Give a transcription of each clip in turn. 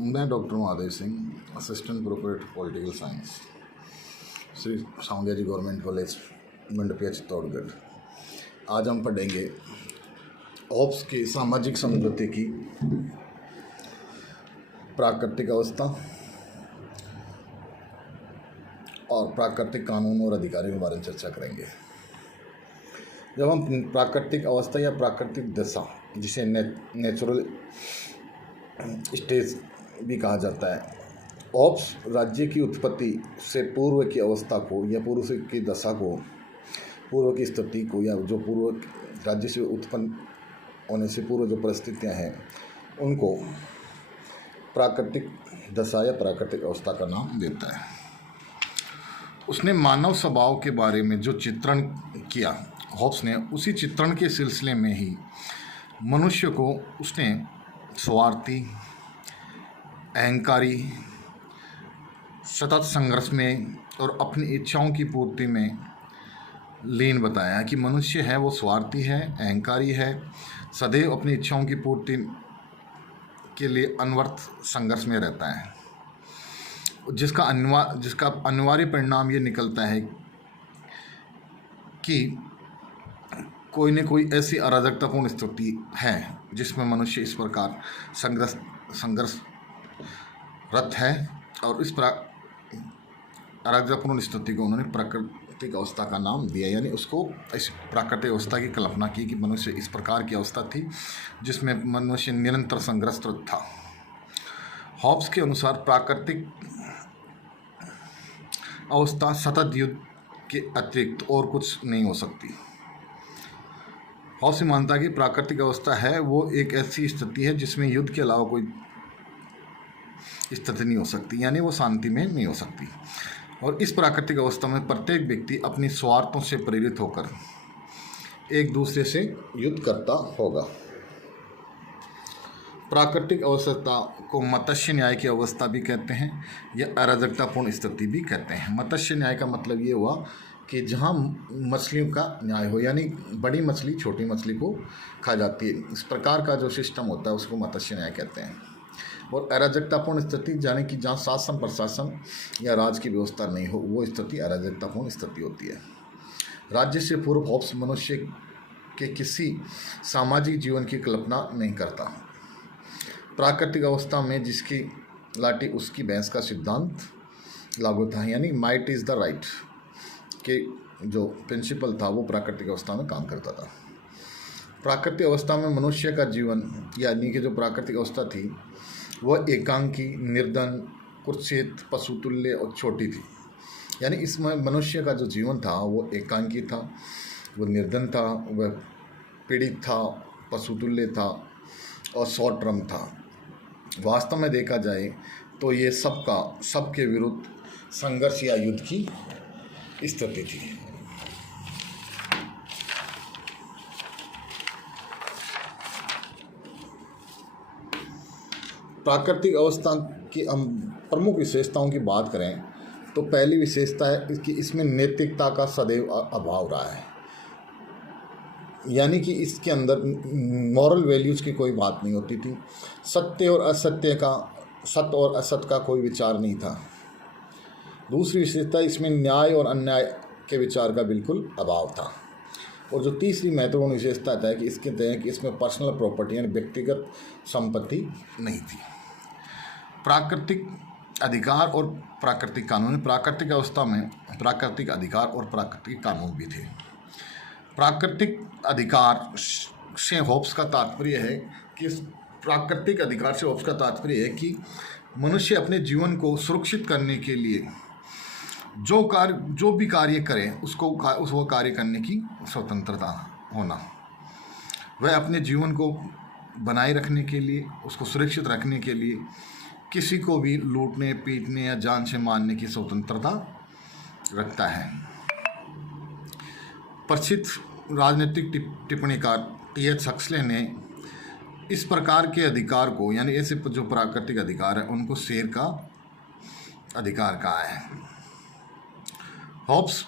मैं doctor Mahadev Singh, assistant professor political science, Shri Saundiya ji government college Mandapiya Chittorgarh. आज हम पढ़ेंगे ऑप्स की सामाजिक समृद्धि की प्राकृतिक अवस्था और प्राकृतिक कानून और अधिकारों के बारे में चर्चा करेंगे। जब हम प्राकृतिक अवस्था या प्राकृतिक दशा, जिसे नेचुरल स्टेज भी कहा जाता है, ऑप्स राज्य की उत्पत्ति से पूर्व की अवस्था को या पूर्व की दशा को, पूर्व की स्थिति को, या जो पूर्व राज्य से उत्पन्न होने से पूर्व जो परिस्थितियां हैं उनको प्राकृतिक दशा या प्राकृतिक अवस्था का नाम देता है। उसने मानव स्वभाव के बारे में जो चित्रण किया हॉब्स ने, उसी चित्रण के सिलसिले में ही मनुष्य को उसने स्वार्थी, अहंकारी, सतत संघर्ष में और अपनी इच्छाओं की पूर्ति में लीन बताया कि मनुष्य है वो स्वार्थी है, अहंकारी है, सदैव अपनी इच्छाओं की पूर्ति के लिए अनवरत संघर्ष में रहता है, जिसका अनिवार्य परिणाम ये निकलता है कि कोई न कोई ऐसी अराजकतापूर्ण स्थिति है जिसमें मनुष्य इस प्रकार संघर्षरत है, और इस अराजकतापूर्ण स्थिति को उन्होंने प्राकृतिक अवस्था का नाम दिया। यानी उसको इस प्राकृतिक अवस्था की कल्पना की कि मनुष्य इस प्रकार की अवस्था थी जिसमें मनुष्य निरंतर संघर्षरत था। हॉब्स के अनुसार प्राकृतिक अवस्था सतत युद्ध के अतिरिक्त और कुछ नहीं हो सकती। हॉब्स मानता है कि प्राकृतिक अवस्था है वो एक ऐसी स्थिति है जिसमें युद्ध के अलावा कोई स्थिति नहीं हो सकती, यानी वो शांति में नहीं हो सकती। और इस प्राकृतिक अवस्था में प्रत्येक व्यक्ति अपनी स्वार्थों से प्रेरित होकर एक दूसरे से युद्ध करता होगा। प्राकृतिक अवस्था को मत्स्य न्याय की अवस्था भी कहते हैं या अराजकतापूर्ण स्थिति भी कहते हैं। मत्स्य न्याय का मतलब ये हुआ कि जहाँ मछलियों का न्याय हो, यानी बड़ी मछली छोटी मछली को खा जाती है, इस प्रकार का जो सिस्टम होता है उसको मत्स्य न्याय कहते हैं। और अराजकतापूर्ण स्थिति यानी कि जहाँ शासन प्रशासन या राज्य की व्यवस्था नहीं हो, वो स्थिति अराजकतापूर्ण स्थिति होती है। राज्य से पूर्व हॉब्स मनुष्य के किसी सामाजिक जीवन की कल्पना नहीं करता। प्राकृतिक अवस्था में जिसकी लाठी उसकी भैंस का सिद्धांत लागू था, यानी माइट इज़ द राइट के जो प्रिंसिपल था वो प्राकृतिक अवस्था में काम करता था। प्राकृतिक अवस्था में मनुष्य का जीवन यानी कि जो प्राकृतिक अवस्था थी वह एकांकी, निर्धन, कुत्सित, पशुतुल्य और छोटी थी। यानी इसमें मनुष्य का जो जीवन था वो एकांकी था, वो निर्धन था, वह पीड़ित था, पशुतुल्य था और शॉर्ट टर्म था। वास्तव में देखा जाए तो ये सबके विरुद्ध संघर्ष या युद्ध की स्थिति थी। प्राकृतिक अवस्था की हम प्रमुख विशेषताओं की बात करें तो पहली विशेषता है कि इसमें नैतिकता का सदैव अभाव रहा है, यानी कि इसके अंदर मॉरल वैल्यूज़ की कोई बात नहीं होती थी। सत्य और असत्य का कोई विचार नहीं था। दूसरी विशेषता, इसमें न्याय और अन्याय के विचार का बिल्कुल अभाव था। और जो तीसरी महत्वपूर्ण विशेषता है कि इसके तहत कि इसमें पर्सनल प्रॉपर्टी यानी व्यक्तिगत संपत्ति नहीं थी। प्राकृतिक अधिकार और प्राकृतिक कानून, प्राकृतिक अवस्था में प्राकृतिक अधिकार और प्राकृतिक कानून भी थे। प्राकृतिक अधिकार से हॉब्स का तात्पर्य है कि प्राकृतिक अधिकार से हॉब्स का तात्पर्य है कि मनुष्य अपने जीवन को सुरक्षित करने के लिए जो भी कार्य करे उसको कार्य करने की स्वतंत्रता होना। वह अपने जीवन को बनाए रखने के लिए, उसको सुरक्षित रखने के लिए किसी को भी लूटने, पीटने या जान से मारने की स्वतंत्रता रखता है। प्रसिद्ध राजनीतिक टिप्पणीकार टी.एच. हक्सले ने इस प्रकार के अधिकार को, यानी ऐसे जो प्राकृतिक अधिकार है उनको शेर का अधिकार कहा है। हॉब्स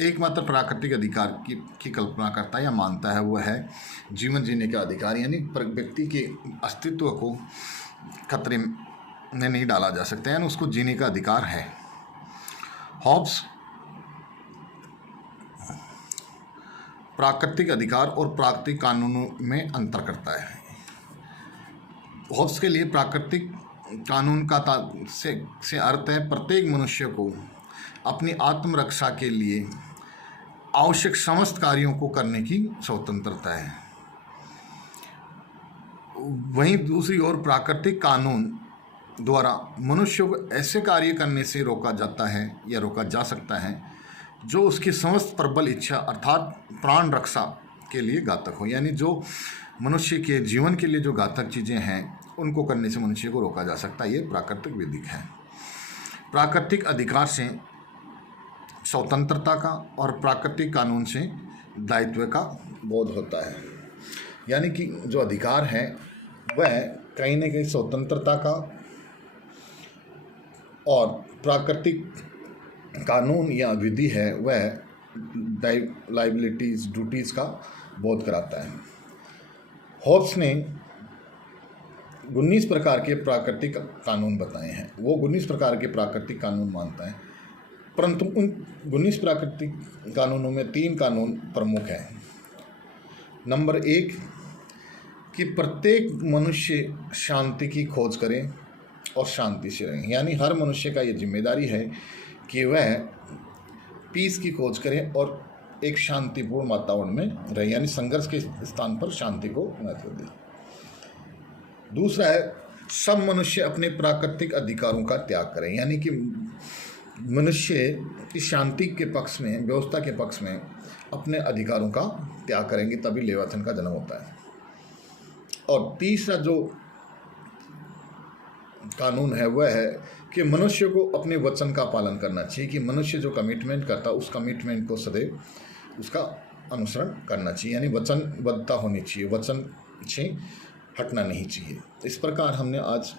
एकमात्र प्राकृतिक अधिकार की कल्पना करता है या मानता है, वह है जीवन जीने का अधिकार, यानी व्यक्ति के अस्तित्व को खतरे में नहीं डाला जा सकता, यानी उसको जीने का अधिकार है। हॉब्स प्राकृतिक अधिकार और प्राकृतिक कानूनों में अंतर करता है। हॉब्स के लिए प्राकृतिक कानून का से अर्थ है प्रत्येक मनुष्य को अपनी आत्मरक्षा के लिए आवश्यक समस्त कार्यों को करने की स्वतंत्रता है। वहीं दूसरी ओर प्राकृतिक कानून द्वारा मनुष्य को ऐसे कार्य करने से रोका जाता है या रोका जा सकता है जो उसकी समस्त प्रबल इच्छा अर्थात प्राण रक्षा के लिए घातक हो, यानी जो मनुष्य के जीवन के लिए जो घातक चीज़ें हैं उनको करने से मनुष्य को रोका जा सकता है। ये प्राकृतिक विधिक है। प्राकृतिक अधिकार से स्वतंत्रता का और प्राकृतिक कानून से दायित्व का बोध होता है, यानी कि जो अधिकार है वह कहीं न कहीं स्वतंत्रता का और प्राकृतिक कानून या विधि है वह लाइबिलिटीज़ ड्यूटीज़ का बोध कराता है। हॉब्स ने 19 प्रकार के प्राकृतिक कानून बताए हैं। वो 19 प्रकार के प्राकृतिक कानून मानता है, परंतु उन 19 प्राकृतिक कानूनों में 3 कानून प्रमुख हैं। नंबर 1 कि प्रत्येक मनुष्य शांति की खोज करे और शांति से रहें, यानी हर मनुष्य का ये जिम्मेदारी है कि वह पीस की खोज करे और एक शांतिपूर्ण वातावरण में रहे, यानी संघर्ष के स्थान पर शांति को महत्व दे। दूसरा है सब मनुष्य अपने प्राकृतिक अधिकारों का त्याग करें, यानी कि मनुष्य की शांति के पक्ष में, व्यवस्था के पक्ष में अपने अधिकारों का त्याग करेंगे, तभी लेवाथन का जन्म होता है। और तीसरा जो कानून है वह है कि मनुष्य को अपने वचन का पालन करना चाहिए, कि मनुष्य जो कमिटमेंट करता है उस कमिटमेंट को सदैव उसका अनुसरण करना चाहिए, यानी वचनबद्धता होनी चाहिए, वचन से हटना नहीं चाहिए। इस प्रकार हमने आज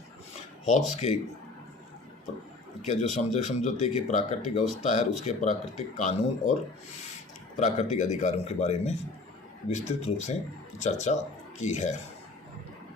हॉब्स के जो समझौते की प्राकृतिक अवस्था है उसके प्राकृतिक कानून और प्राकृतिक अधिकारों के बारे में विस्तृत रूप से चर्चा की है।